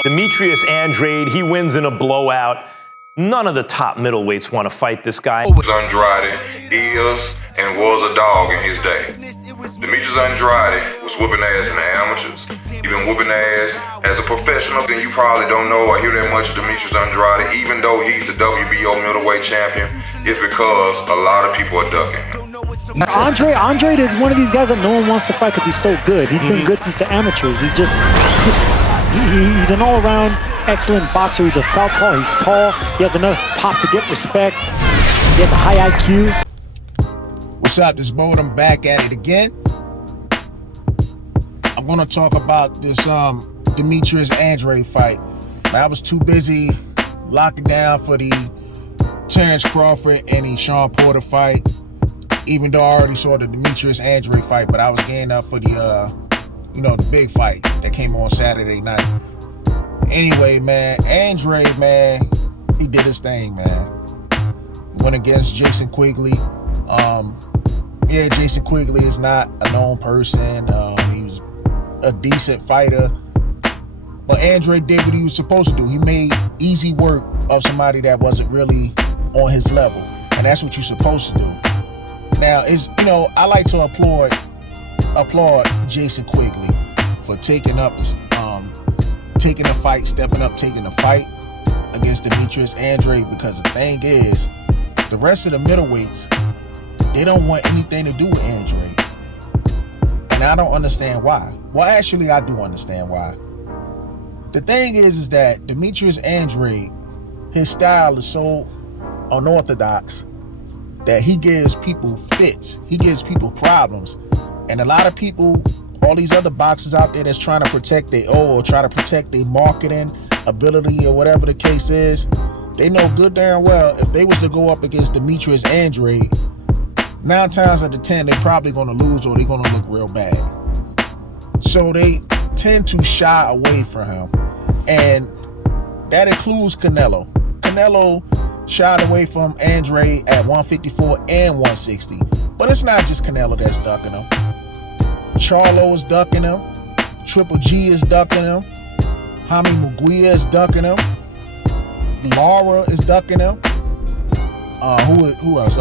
Demetrius Andrade, he wins in a blowout. None of the top middleweights want to fight this guy. Andrade is and was a dog in his day. Demetrius Andrade was whooping ass in the amateurs. He been whooping ass as a professional. Then you probably don't know or hear that much of Demetrius Andrade, even though he's the WBO middleweight champion. It's because a lot of people are ducking him. Andrade is one of these guys that no one wants to fight because he's so good. He's been good since the amateurs. He's an all-around excellent boxer. He's a southpaw. He's tall. He has enough pop to get respect. He has a high IQ. What's up? This is Bo. I'm back at it again. I'm gonna talk about this Demetrius Andrade fight. I was too busy locking down for the Terrence Crawford and the Sean Porter fight, even though I already saw the Demetrius Andrade fight, but I was getting up for the the big fight that came on Saturday night. Anyway, man, Andrade, man, he did his thing, man. Went against Jason Quigley. Yeah, Jason Quigley is not a known person. He was a decent fighter. But Andrade did what he was supposed to do. He made easy work of somebody that wasn't really on his level. And that's what you're supposed to do. Now, I like to applaud Jason Quigley for taking the fight, stepping up, taking the fight against Demetrius Andrade, because the thing is, the rest of the middleweights, they don't want anything to do with Andrade. And I don't understand why. Well, actually, I do understand why. The thing is that Demetrius Andrade, his style is so unorthodox that he gives people fits. He gives people problems. And a lot of people, all these other boxers out there that's trying to protect their or try to protect their marketing ability or whatever the case is, they know good darn well if they was to go up against Demetrius Andrade, 9 times out of 10, they're probably going to lose or they're going to look real bad. So they tend to shy away from him. And that includes Canelo. Canelo shied away from Andrade at 154 and 160. But it's not just Canelo that's ducking him. Charlo is ducking him. Triple G is ducking him. Jaime Munguia is ducking him. Lara is ducking him. Who else?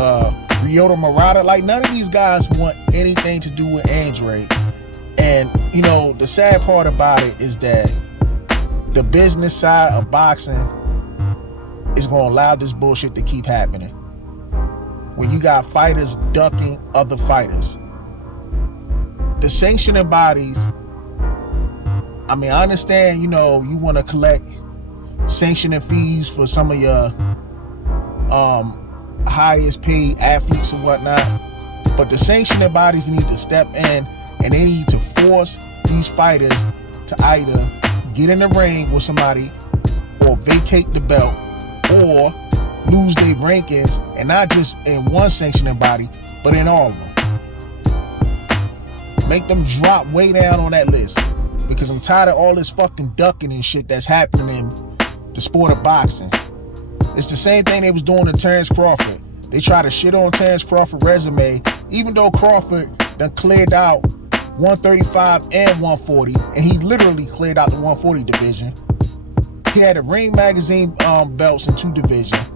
Ryota Murata. Like, none of these guys want anything to do with Andrade. And, the sad part about it is that the business side of boxing is going to allow this bullshit to keep happening. When you got fighters ducking other fighters. The sanctioning bodies, I understand, you want to collect sanctioning fees for some of your highest paid athletes and whatnot, but the sanctioning bodies need to step in and they need to force these fighters to either get in the ring with somebody or vacate the belt or lose their rankings, and not just in one sanctioning body, but in all of them. Make them drop way down on that list, because I'm tired of all this fucking ducking and shit that's happening in the sport of boxing. It's the same thing they was doing to Terrence Crawford. They try to shit on Terrence Crawford's resume, even though Crawford done cleared out 135 and 140, and he literally cleared out the 140 division. He had a Ring Magazine belts in 2 divisions.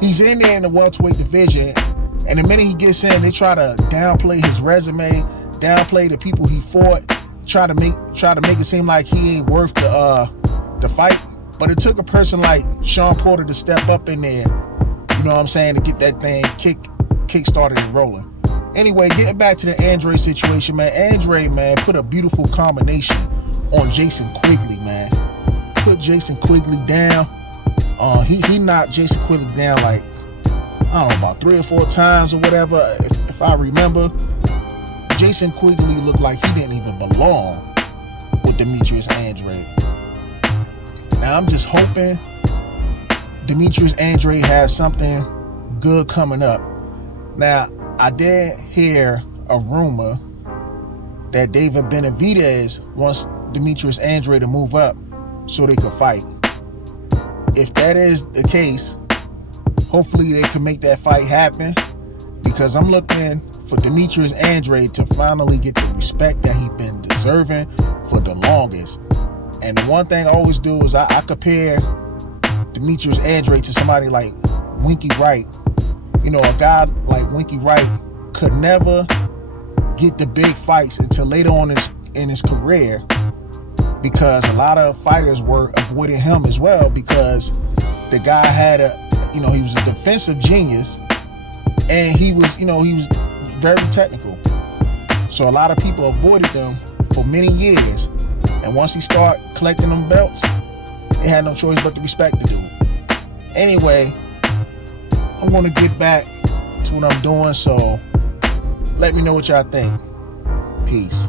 He's in there in the welterweight division, and the minute he gets in, they try to downplay his resume, downplay the people he fought, try to make it seem like he ain't worth the fight. But it took a person like Sean Porter to step up in there, to get that thing kick started and rolling. Anyway, getting back to the Andrade situation, man. Andrade, man, put a beautiful combination on Jason Quigley, man. Put Jason Quigley down. He knocked Jason Quigley down like, I don't know, about 3 or 4 times or whatever, if I remember. Jason Quigley looked like he didn't even belong with Demetrius Andrade. Now, I'm just hoping Demetrius Andrade has something good coming up. Now, I did hear a rumor that David Benavidez wants Demetrius Andrade to move up so they could fight. If that is the case, hopefully they can make that fight happen, because I'm looking for Demetrius Andrade to finally get the respect that he's been deserving for the longest. And the one thing I always do is I compare Demetrius Andrade to somebody like Winky Wright. You know, a guy like Winky Wright could never get the big fights until later on in his career, because a lot of fighters were avoiding him as well, because the guy had he was a defensive genius, and he was very technical. So a lot of people avoided them for many years. And once he started collecting them belts, they had no choice but to respect the dude. Anyway, I'm gonna get back to what I'm doing, so let me know what y'all think. Peace.